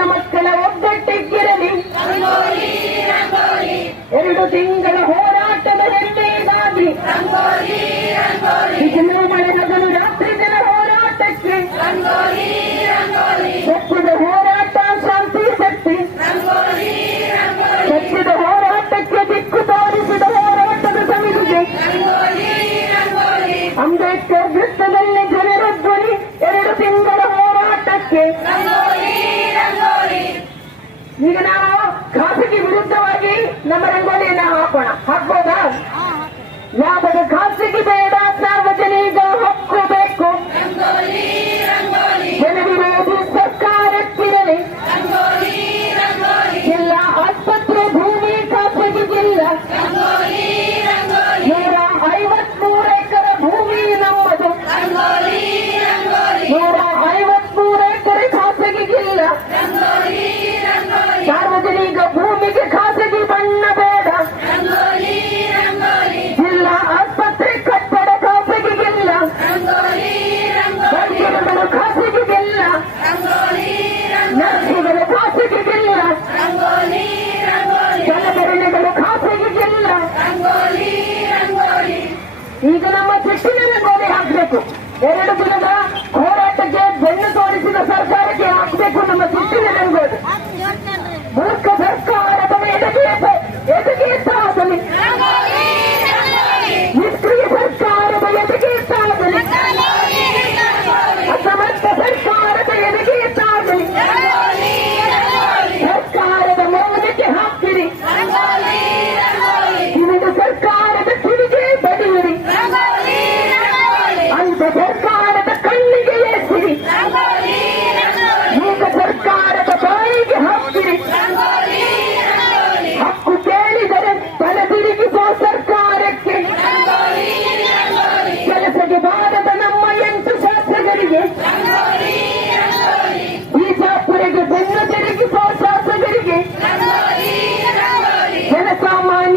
ದೇಶ ಮಕ್ಕಳ ಒಗ್ಗಟ್ಟಿಗಿರಲಿ ಎರಡು ತಿಂಗಳ ಹೋರಾಟದ ಹೆಮ್ಮೆಯಿಂದಾಗಿ ಮಳೆಗಳು ರಾತ್ರಿ ದಿನ ಹೋರಾಟಕ್ಕೆ ಒಪ್ಪದ ಹೋರಾಟ ಶಾಂತಿ ಶಕ್ತಿ ಒಪ್ಪದ ಹೋರಾಟಕ್ಕೆ ದಿಕ್ಕು ತೋರಿಸಿದ ಹೋರಾಟದ ಸಮಿತಿಗೆ ಅಂಬೇಡ್ಕರ್ ವೃತ್ತದಲ್ಲಿ ಜನರ ಧ್ವನಿ ಎರಡು ತಿಂಗಳ ಹೋರಾಟಕ್ಕೆ ಈಗ ನಾವು ಖಾಸಗಿ ವಿರುದ್ಧವಾಗಿ ನಮ್ಮ ರಂಗೋಲಿಯನ್ನ ಹಾಕೋಣ. ಹಾಕ್ಬೋದಾ? ಯಾವಾಗ ಖಾಸಗಿ ಬೇಡ ಸಾರ್ವಜನಿಕ ಹಕ್ಕು ಬೇಕು. ಜನವಿರೋಧಿ ಸರ್ಕಾರಕ್ಕಿರಲಿ. ಎಲ್ಲ ಆಸ್ಪತ್ರೆ ಭೂಮಿ ಖಾಸಗಿಗಿಲ್ಲ. ನರ್ಸಿಗಳು ಈಗ ನಮ್ಮ ದೃಷ್ಟಿನ ರಂಗೋಲಿ ಹಾಕಬೇಕು. ಎರಡು ದಿನದ ಹೋರಾಟಕ್ಕೆ ಬೆನ್ನು ತೋರಿಸಿದ ಸರ್ಕಾರ.